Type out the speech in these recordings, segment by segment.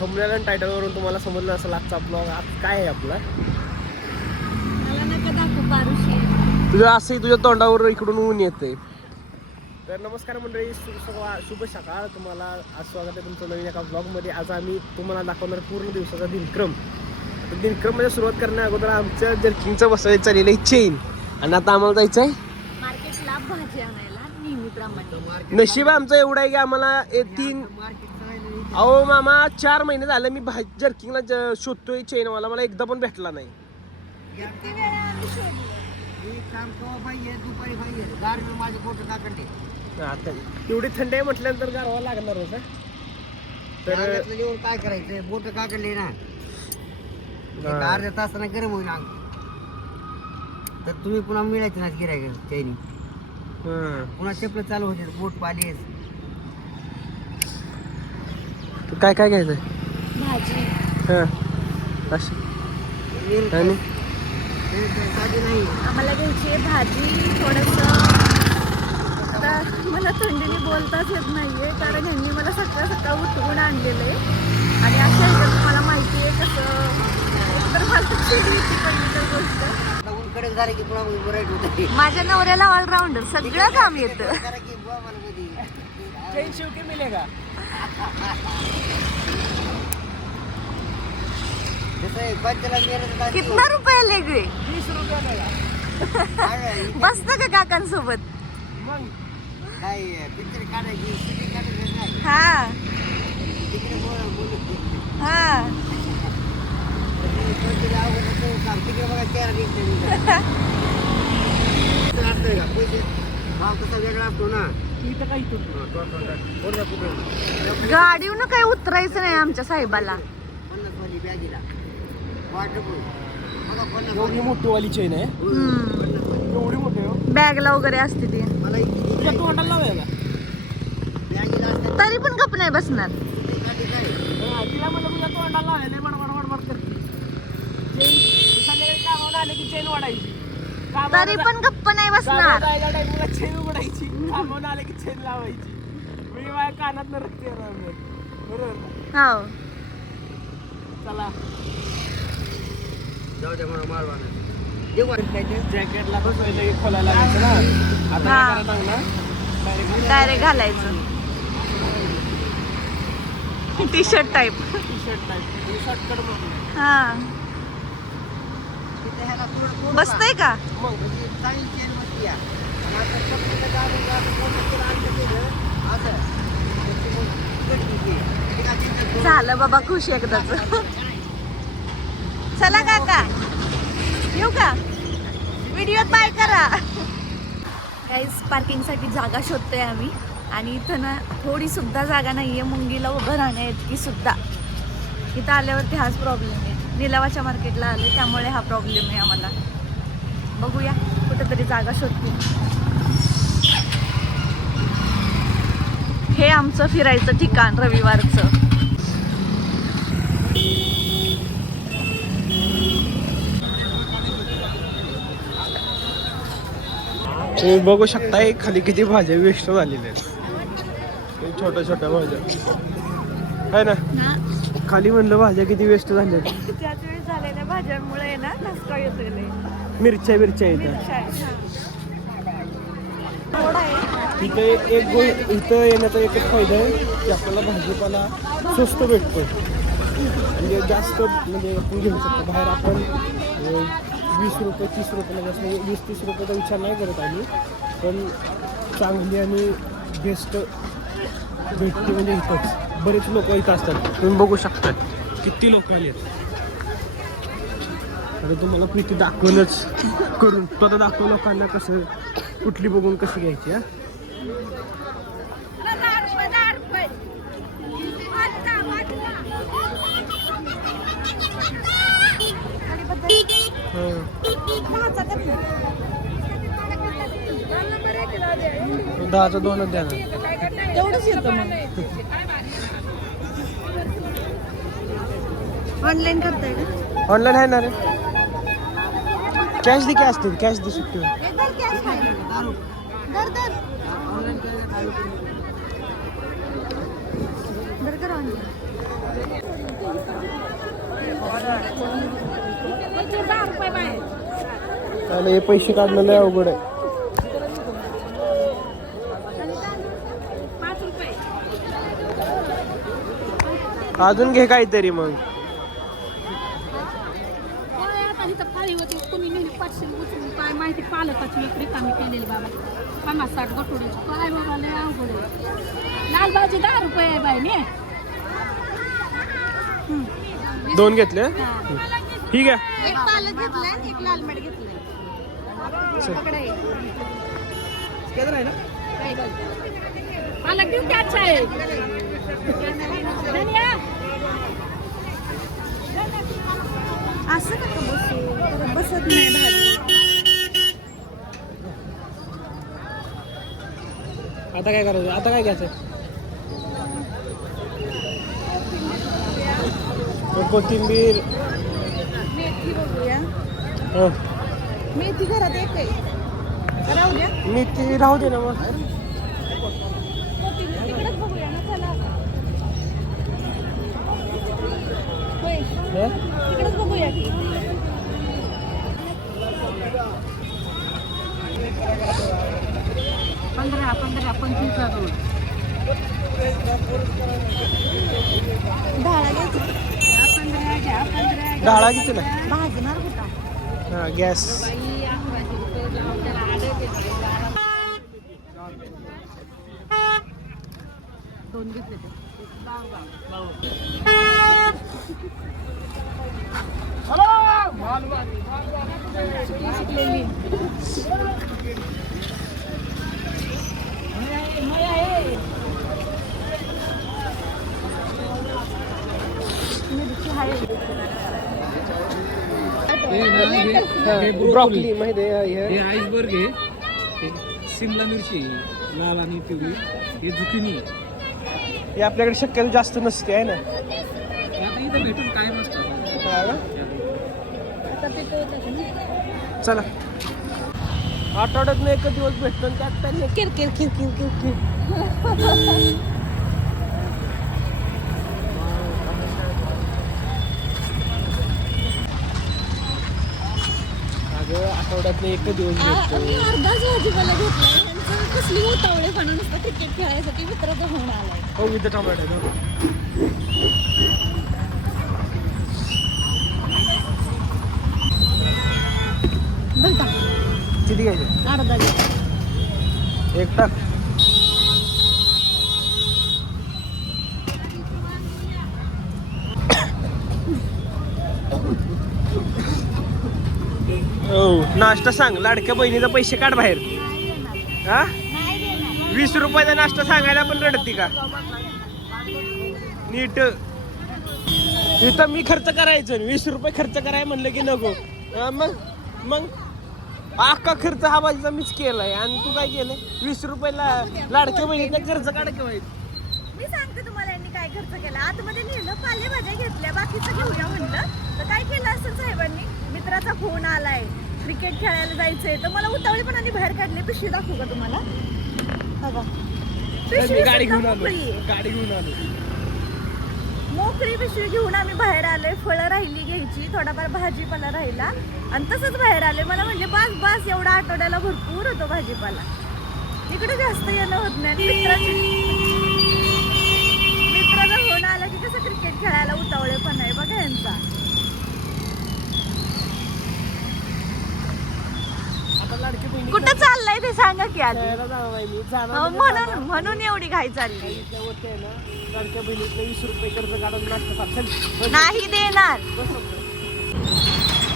Thumbnail आणि टायटलवरून तुम्हाला समजलं असेल आजचा ब्लॉग आज काय आहे आपला? मला नका दाखवू पारुशी तुझं असंही तुझ्या तोंडावर इकडून ऊन येते तर नमस्कार मंडळी शुभ सकाळ शुभ सकाळ. तुम्हाला आज स्वागत आहे तुमचं नवीन एका ब्लॉगमध्ये आज आम्ही तुम्हाला दाखवणार पूर्ण दिवसाचा दिनक्रम. तर दिनक्रममध्ये सुरुवात करण्या अगोदर आमच्या जर्किंगचं बसायचं चाललेलं आहे चेन आणि आता आम्हाला जायचं आहे? मार्केटला भाजी आणायला नेहमीप्रमाणे नशीब आमचं एवढं आहे की आम्हाला तीन अहो मामा चार महिने झाले मी भाजी जर्किंगला ज- शोधतोय चेनवाला. मला एकदा पण भेटला नाही. किती वेळा आम्ही शोधलं? काम पाहिजे दुपारी पाहिजे गाडी माझे बोट काकडले आता एवढी थंडी आहे म्हटल्यानंतर गारवा लागणार होता तर जेवण काय करायचं बोट काकडले ना. एक हा. अर्ध्या तासानं गरम होईल अंग. तर तुम्ही पुन्हा मिळायचे ना गिरायक चैनी. हं. पुन्हा चपलं चालू होते बोट पालीस तर काय काय घ्यायचं भाजी. हां. अशी. आणि? नाही आम्हाला घ्यायची आहे भाजी. थोडंसं आता मला थंडीने बोलताच येत नाहीये कारण ह्यांनी मला सकाळ सकाळ उठवून आणलेलं आहे. आणि असं आहे का तुम्हाला माहिती आहे? कसं मला शिकलीची तर गोष्ट. माझ्या नवऱ्याला ऑलराऊंडर सगळं काम येतं. करा की बुवा मला कधी चैन शिवके मिलेगा. कितना रुपये लेगळे वीस रुपया बसतं का काकांसोबत? हा। हा। तिकडे बघा पैसे भाव कसा वेगळा असतो ना इथं काय गाडीवनं काही उतरायचं नाही आमच्या साहेबाला. एवढी मोठी वाली चेन आहे. एवढी मोठी हो. बॅगला वगैरे असते ती. तरी पण गप नाही बसणार. तिला म्हणलं तुझ्या तोंडाला लावायला बडबड बडबड करते. चेन संध्याकाळी कामावर आले की चेन वाढायची तरी पण गप्प नाही बसणार. चेन उघडायची. कामावर आले की चेन लावायची. मी माझ्या कानात रक्त येणार नाही. बरोबर हो. चला. जाऊ मला मारवाना जॅकेटला खोलायला लागायचं ना. आता हा. काय करायला लागणार डायरेक्ट डायरेक्ट घालायचं. T shirt type T shirt type हा तिथे ह्याला थोडं थोडं बसतंय का? झालं बाबा खुश एकदाच. चला काका येऊ का? व्हिडिओत बाय करा. काहीच पार्किंगसाठी जागा शोधतोय आम्ही. आणि इथं ना थोडी सुद्धा जागा नाहीये मुंगीला उभं राहण्या इतकी सुद्धा इथं आल्यावरती हाच प्रॉब्लेम आहे. निलावाच्या मार्केटला आले त्यामुळे हा प्रॉब्लेम आहे आम्हाला. बघूया कुठेतरी जागा शोधते. हे आमचं फिरायचं ठिकाण रविवारचं. तुम्ही बघू शकता खाली किती भाज्या वेस्ट झालेल्या आहेत. हे छोट्या छोट्या भाज्या. आहे ना? ना. खाली म्हणलं भाज्या किती वेस्ट झाल्या आहेत. त्याच वेळी झालेल्या भाज्यांमुळे आहे ना ठसका येतोय लय. मिरच्या मिरच्या आहे. इथे एक गो इथं येण्याचा एकच फायदा आहे की आपल्याला भाजीपाला स्वस्त भेटतो म्हणजे जास्त म्हणजे आपण घेऊ शकतो. बाहेर आपण वीस रुपये तीस रुपयाला जास्त म्हणजे वीस तीस रुपयाचा विचार नाही करत आम्ही. पण चांगली आणि बेस्ट भेटते म्हणजे इथंच. बरेच लोक इथं असतात. तुम्ही बघू शकता किती लोक आले अरे तुम्हाला प्रीती दाखवलंच करून. तो आता दाखव लोकांना कसं कुठली बघून कशी घ्यायची हा? दहाचा दोनच द्या ना. तेवढंच येतं मग ऑनलाईन करताय का? ऑनलाईन आहे ना रे. कॅश दे कॅश दे कॅश दे आणि हे पैसे काढणं लय अवघड आहे. अजून घे काहीतरी मग. आता इथं फाळी होती तुम्ही नेहमी पाचशे उचलून काय माहिती पालकाची एक रिकामी केलेली बाबा. पन्नास साठ गटोड्याची. काय बाबा लय अवघड आहे. लाल भाजी दहा रुपये आहे बाई ने. दोन घेतले. ठीक आहे. एक पालक घेतलाय एक लाल मीठ घेतलंय. बाई? पालक का अच्छा आहे असं का बसू? बसत नाही भाजी. आता काय करायचं? आता काय घ्यायचं? कोथिंबीर. मेथी बघूया. हं. मेथी घरात एक आहे राहू द्या. मी ती राहू दे ना मग. इकडेच बघूया ना चला. पंधरा पंधरा पंचवीस दोन ढाळा घ्यायची घ्या पंधरा घ्या पंधरा घ्या. डाळा किती ना भाजणार कुठं? हा गॅस बाई, अकराशे रुपये लावून त्याला आडे देते. दोन घेतले ते. मिरची आहे ब्रॉकली माहिती आहे हे? आईसबर्ग आहे. सिमला मिरची लाल आणि पिवळी. हे झुकिनी. हे आपल्याकडे शक्यतो जास्त नसते आहे ना? आता इथं भेटून काय नसतं. चला. आठवड्यात एक दिवस भेटतो त्यात त्यांनी किर किर किर किर किर किर अगं आठवड्यात एक दिवस भेटतो. मी अर्धाच भाजीपाला घेतला यांचं कसली उतावळेपणा नुसतं क्रिकेट खेळायसाठी मित्राचा फोन आलाय. हो विथ टोमॅटो बघ का किती घ्यायचे? अर्धा एक टाक. हो नाश्ता सांग. लाडक्या बहिणीचा पैसे काढ बाहेर. हा वीस रुपयाचा नाश्ता सांगायला पण रडती का? नीट. इथं मी खर्च करायचं वीस रुपये खर्च कराय म्हणलं की नको. मग? मग? अख्खा खर्च हा बाजूचा मीच केलाय. आणि तू काय केलंय? वीस रुपयाला लाडक्या बहिणीचा खर्च काढ किंवा मी सांगते तुम्हाला यांनी काय खर्च केला. आतमध्ये नेलं पालेभाज्या घेतल्या बाकीचं घेऊया म्हणलं. तर काय केलं असेल साहेबांनी? मित्राचा फोन आलाय. क्रिकेट खेळायला जायचंय तर मला उतावळीपणाने बाहेर काढले. पिशवी दाखवू का तुम्हाला? बघा. पिशवी गाडी घेऊन आलो. मोकळी आहे. गाडी घेऊन आलो. मोकळी पिशवी घेऊन आम्ही बाहेर आलोय. फळं राहिली घ्यायची थोडाफार भाजीपाला राहिला. आणि तसंच बाहेर आले मला म्हणजे बास बास एवढा आठवड्याला भरपूर होतो भाजीपाला. इकडे जास्त येणं होत नाही. आणि मित्राची मित्राचा फोन आला की कसं क्रिकेट खेळायला उतावळे पण आहे बघा यांचा. कुठं चाललंय ते सांगा की आधी. अहो, म्हणजे म्हणून. म्हणून एवढी घाई चालली. नाही देणार.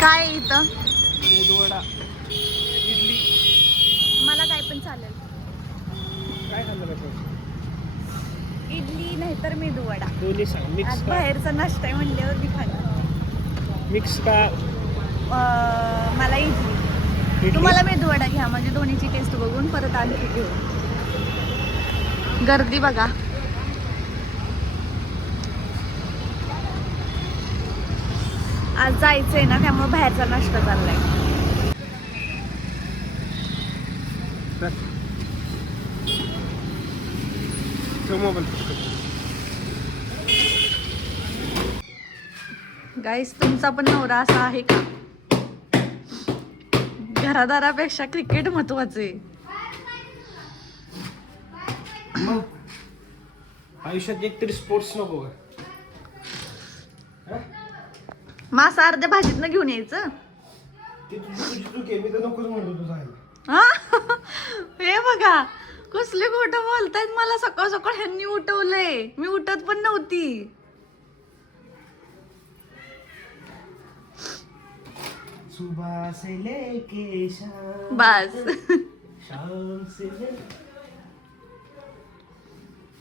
काय आहे इथं? मला काय पण चालेल. इडली मेदू वडा मिक्स आज का? बाहेरचा नाश्ता आहे म्हणल्यावर मी खाणार. मिक्स का? अं, मला इडली? तुम्हाला मेदूवडा घ्या म्हणजे दोन्हीची टेस्ट बघून परत आणखी घेऊ. गर्दी बघा. आज जायचंय ना त्यामुळे बाहेरचा नाश्ता चाललाय. गाईस तुमचा पण नवरा असा आहे का? घरादारापेक्षा क्रिकेट महत्त्वाचे. मग? आयुष्यात एक तरी स्पोर्ट्स नको का? मासा अर्ध्या भाजीतनं घेऊन यायचं. ती तुझी तुझी चूक आहे मी तर नकोच म्हणतो तुझा आहे हा? हे बघा कसले खोटं बोलतायत मला सकाळ सकाळ ह्यांनी उठवलंय. मी उठत पण नव्हती. सुबह से लेके शाम बस शाम से ले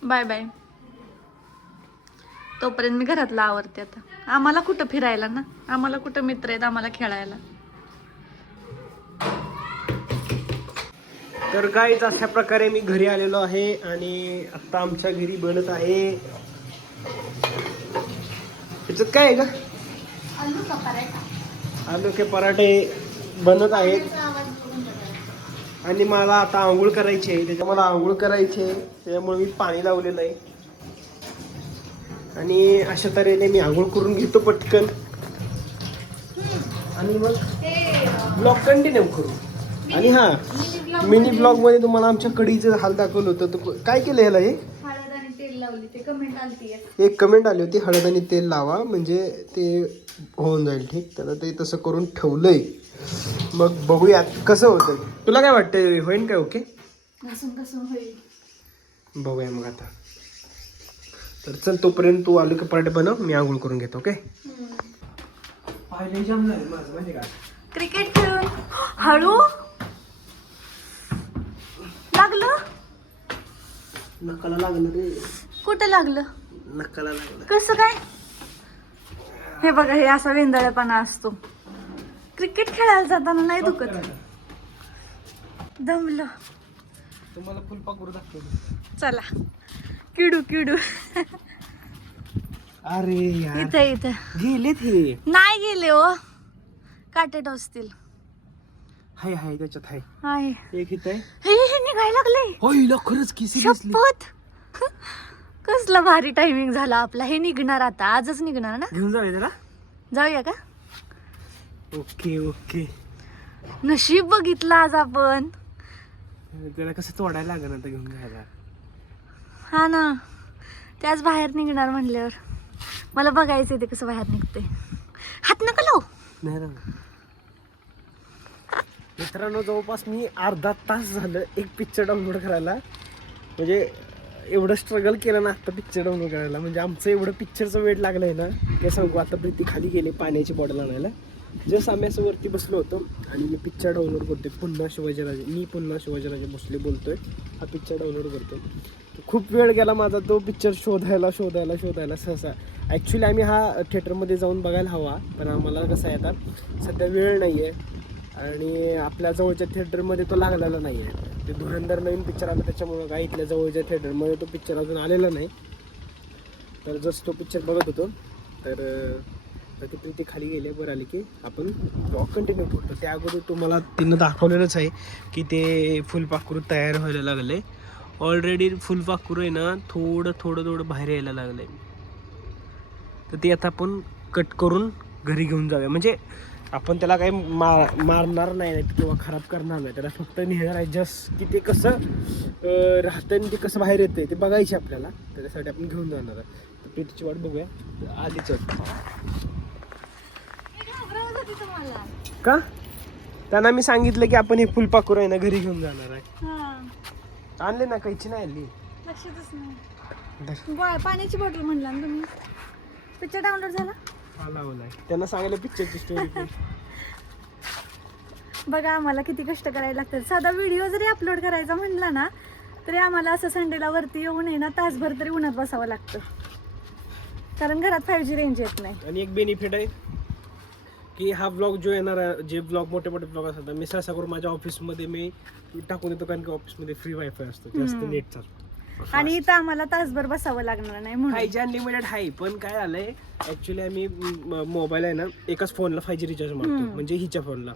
बाय बाय तोपर्यंत मी घरातला आवरते आता. आम्हाला कुठं फिरायला ना? आम्हाला कुठं मित्र आहेत आम्हाला खेळायला? तर गाईच अशा प्रकारे मी घरी आलेलो आहे आणि आता आमच्या घरी बनत आहे. त्याच्यात काय आहे का आलू के पराठे? बनत आहेत. आणि मला आता आंघोळ करायची आहे. त्याच्या मला आंघोळ करायची आहे. त्याच्यामुळे मी पाणी लावलेलं आहे. आणि अशा तऱ्हेने मी आंघोळ करून घेतो पटकन. आणि मग ब्लॉग कंटिन्यू करू. आणि हा मिनी ब्लॉगमध्ये तुम्हाला आमच्या कढीचं हाल दाखवलं होतं. तर काय केलं ह्याला हे? हळद आणि तेल लावली. ते कमेंट आलती. एक कमेंट आली होती हळद आणि तेल लावा. म्हणजे ते होऊन जाईल ठीक? तर ते तसं करून ठेवलंय. मग बघूयात कसं होतंय. तुला काय वाटतंय होईन काय ओके? घसून घसून होईल. बघूया मग आता. तर चल तोपर्यंत तू आलू के पराठे बनव मी आंघोळ करून घेतो ओके? क्रिकेट खेळून. हळू. लागलं? नकाला लागलं रे. कुठं लागलं? नकाला लागलं. कसं काय? हे बघा हे असा वेंदळेपणा असतो. क्रिकेट खेळायला जाताना नाही दुखत. दमलं. तुम्हाला फुलपाखरू दाखवतो. चला. किडू किडू. अरे इथे इथे. गेलेत हे. नाही गेले हो. काटे टोचतील. हाय हाय त्याच्यात हाय. आहे एक इथं निघायला लागले होईल खरंच की सिरियसली शपथ. कसला भारी टायमिंग झाला आपला. हे निघणार आता. आजच निघणार ना? घेऊन जाऊया त्याला जाऊया का? Okay okay. नशीब बघितलं आज आपण. त्याला कसं तोडायला लागेल आता घेऊन जायला. हा ना. त्याच बाहेर निघणार म्हणल्यावर. मला बघायचं ते कसं बाहेर निघते हात नका लावू. नाही ना मित्रांनो जवळपास मी अर्धा तास झालं एक पिक्चर डाउनलोड करायला. म्हणजे एवढं स्ट्रगल केलं ना आता पिक्चर डाउनलोड करायला. म्हणजे आमचं एवढं पिक्चरचं वेळ लागलं आहे ना ते सांगू. आता प्रीती खाली गेले पाण्याची बॉटल आणायला. जस्ट आम्ही असं वरती बसलो होतो आणि मी पिक्चर डाउनलोड करतोय पुन्हा शिवाजीराजे. मी पुन्हा शिवाजीराजे भोसले बोलतोय हा पिक्चर डाउनलोड करतो खूप वेळ गेला माझा तो पिक्चर शोधायला शोधायला शोधायला सहसा. ॲक्च्युली आम्ही हा थिएटरमध्ये जाऊन बघायला हवा पण आम्हाला कसं आहे आता सध्या वेळ नाही आहे आणि आपल्या जवळच्या थिएटरमध्ये तो लागलेला नाही आहे ते धुरंधर नवीन पिक्चर आला त्याच्यामुळं काय इथल्या जवळच्या थिएटरमध्ये तो पिक्चर अजून आलेला नाही. तर जस्ट तो पिक्चर बघत होतो तर अं, ती प्रीती खाली गेले बरं आली की आपण ब्लॉग कंटिन्यू करतो. त्या अगोदर तुम्हाला तिनं दाखवलेलंच आहे की ते फुलपाखरू तयार व्हायला लागले. ऑलरेडी फुलपाखरू आहे ना थोडं थोडं थोडं बाहेर यायला लागलं. आहे तर ते आता आपण कट करून घरी घेऊन जाऊया. म्हणजे आपण त्याला काही मार मारणार नाही किंवा खराब करणार नाही. त्याला फक्त नेणार आहे जस्ट की ते कसं राहतं आणि ते कसं बाहेर येते ते बघायचे आपल्याला. त्याच्यासाठी आपण घेऊन जाणार आहे. तर प्रीतीची वाट बघूया. आधीच का? त्यांना मी सांगितलं की आपण हे फुलपाखरू आहे ना घरी घेऊन जाणार आहे. आणले ना काहीची नाही आणली. लक्षातच नाही. पाण्याची बॉटल म्हणला ना तुम्ही. पिक्चर डाउनलोड झाला? हा लावलाय. त्यांना सांगायला पिक्चरची स्टोरी बघा आम्हाला किती कष्ट करायला लागतात. साधा व्हिडिओ जरी अपलोड करायचा म्हणला ना तरी आम्हाला असं संडेला वरती येऊन आहे ना तासभर तरी उन्हात बसावं लागतं. कारण घरात फाईव्ह जी रेंज येत नाही. आणि एक बेनिफिट आहे की हा ब्लॉग जो येणार आहे जे ब्लॉग मोठे मोठे ब्लॉग असतात मी सहसा करून माझ्या ऑफिसमध्ये मी टाकून देतो कारण की ऑफिसमध्ये फ्री वायफाय असतो. जास्त. नेट चालतो. आणि इथं आम्हाला तासभर बसावं लागणार नाही म्हणून. फाय जी अनलिमिटेड आहे पण काय आलंय ऍक्च्युली आम्ही मोबाईल आहे ना एकाच फोनला फाय जी रिचार्ज मारतो. म्हणजे हिच्या फोनला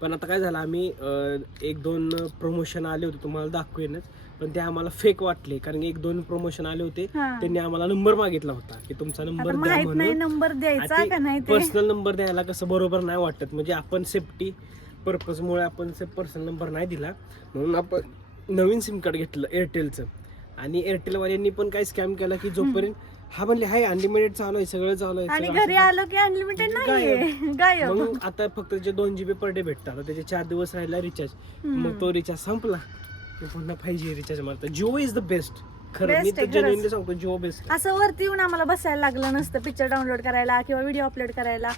पण आता काय झालं आम्ही अं, एक दोन प्रमोशन आले होते तुम्हाला दाखवेनच पण ते आम्हाला फेक वाटले कारण की एक दोन प्रमोशन आले होते हा. त्यांनी आम्हाला नंबर मागितला होता की तुमचा आता नंबर द्या माहीत नाही म्हणून नंबर द्यायचा का नाही ते. पर्सनल नंबर द्यायला कसं बरोबर नाही वाटत म्हणजे आपण सेफ्टी पर्पजमुळे आपण पर्सनल नंबर नाही दिला म्हणून आपण नवीन सिम कार्ड घेतलं एअरटेलचं आणि एअरटेलवाल्यांनी पण काय स्कॅम केला की जोपर्यंत हा म्हणले हाय अनलिमिटेड चालू आहे सगळं चालू आहे आणि घरी असं- आलो की अनलिमिटेड नाहीये. गायब. मग आता फक्त त्याचे दोन जीबी पर डे भेटतात आता त्याचे चार दिवस राहिला रिचार्ज मग तो रिचार्ज संपला. पुन्हा फाय जी रिचार्ज मारतो जिओ इज द बेस्ट खरं मी Best तर आहे, खरंच. जेन्युइनली सांगतो जिओ बेस्ट असं वरती येऊन आम्हाला बसायला लागलं नसतं पिक्चर डाउनलोड करायला किंवा व्हिडिओ अपलोड करायला.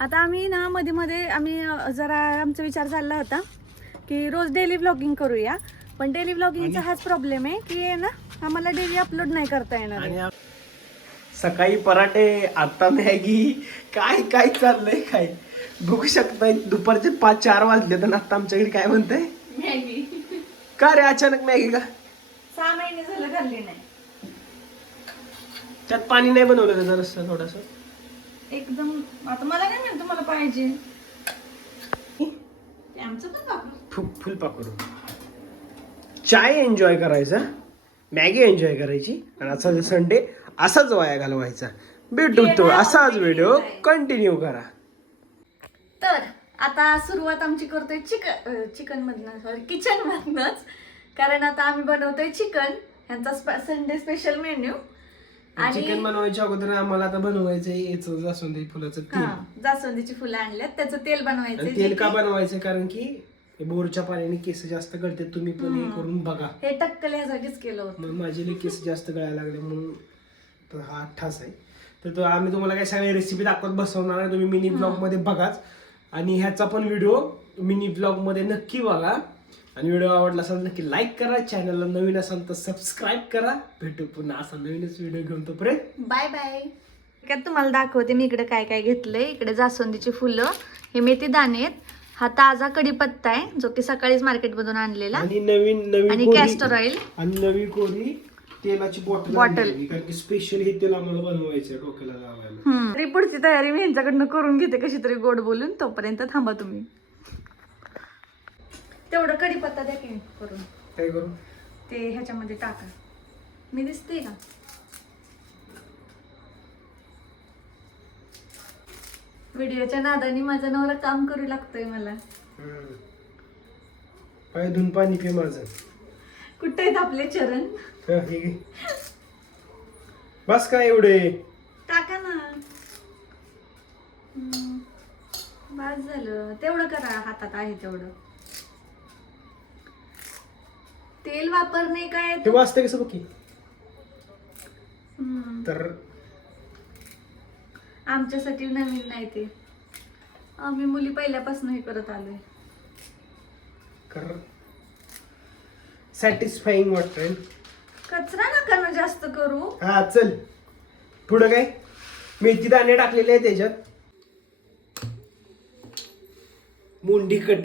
आता आम्ही ना मध्ये मध्ये आम्ही अं, जरा आमचा विचार चालला होता की रोज डेली व्लॉगिंग करूया. पण डेली व्लॉगिंगचा हाच प्रॉब्लेम आहे की आहे ना आम्हाला डेली अपलोड नाही करता येणार आणि सकाळी पराठे आता मॅगी काय काय चाललंय काय? बघू शकताय दुपारचे पाच चार वाजले तर आता आमच्याकडे काय म्हणताय? का रे अचानक मॅगी का? सहा महिने झालं खाल्ली नाही. त्यात पाणी नाही बनवलं त्याचा रस्ता थोडासा? एकदम आता मला काय माहिती तुम्हाला पाहिजे. ते आमचं पण वापरू. फुलपाखरू चाय एन्जॉय करायचा मॅगी एन्जॉय करायची आणि आजचा संडे असाच वाया घालवायचा. भेटू तो असाच व्हिडिओ कंटिन्यू करा. तर आता सुरुवात आमची करतोय चिकन चिकन मधनं सॉरी किचन मधनच कारण आता आम्ही बनवतोय चिकन ह्यांचा संडे स्पेशल मेन्यू चिकन बनवायच्या अगोदर आम्हाला आता बनवायचं याचं जास्वंदी फुलाचं तेल. जास्वंदीची फुलं आणल्यात त्याचं तेल बनवायचं तेल का बनवायचं? कारण की हे बोरच्या पाण्याने केस जास्त गळते तुम्ही पण हे करून बघा. हे टक्कल ह्यासाठीच केलं होतं. मग माझे लई केस जास्त गळायला लागले म्हणून तर हा ठास आहे. तर तो आम्ही तुम्हाला काय सगळ्या रेसिपी दाखवत बसवणार आहे तुम्ही मिनी ब्लॉगमध्ये बघाच. आणि ह्याचा पण व्हिडिओ मिनी ब्लॉगमध्ये नक्की बघा. आणि व्हिडिओ आवडला असेल नक्की लाईक करा. चॅनलला नवीन असाल तर सबस्क्राईब करा. भेटू पुन्हा असा नवीनच व्हिडिओ घेऊन तोपर्यंत. बाय बाय काय तुम्हाला दाखवते मी इकडे काय काय घेतलंय. इकडे जास्वंदीची फुलं हे मेथी दाणे आहेत. हा ताजा कढीपत्ता आहे जो की सकाळीच मार्केटमधून आणलेला. आणि नवीन नवीन आणि कोरी- कॅस्टर ऑइल आणि नवी कोरी तेलाची बॉटल Bottle. आणलेली. कारण की स्पेशल हे तेल आम्हाला बनवायचं डोक्याला लावायला. हम्म. तरी पुढची तयारी मी यांच्याकडनं करून घेते कशी तरी गोड बोलून. तोपर्यंत थांबा तुम्ही. तेवढं कढीपत्ता द्या की करून. काय करू? ते ह्याच्यामध्ये टाका. मी दिसते का? व्हिडिओच्या नादाने माझा नवरा काम करू लागतोय मला. हम्म. पाय धुवून पाणी पे माझं. कुठे आहेत आपले चरण? हा, हे घे. बस काय एवढे? टाका ना. हम्म. बस झालं. तेवढं करा हातात आहे तेवढं. तेल वापरणे काय? ते वाचते कसं बघ की. हम्म. तर आमच्यासाठी नवीन नाही ते. आम्ही मुली पहिल्यापासून हे करत आलोय. कर. सॅटिस्फाईंग वाटतंय. कचरा नका ना जास्त करू. हा चल. पुढं काय? मेथी दाणे टाकलेले आहे त्याच्यात. मुंडी कट.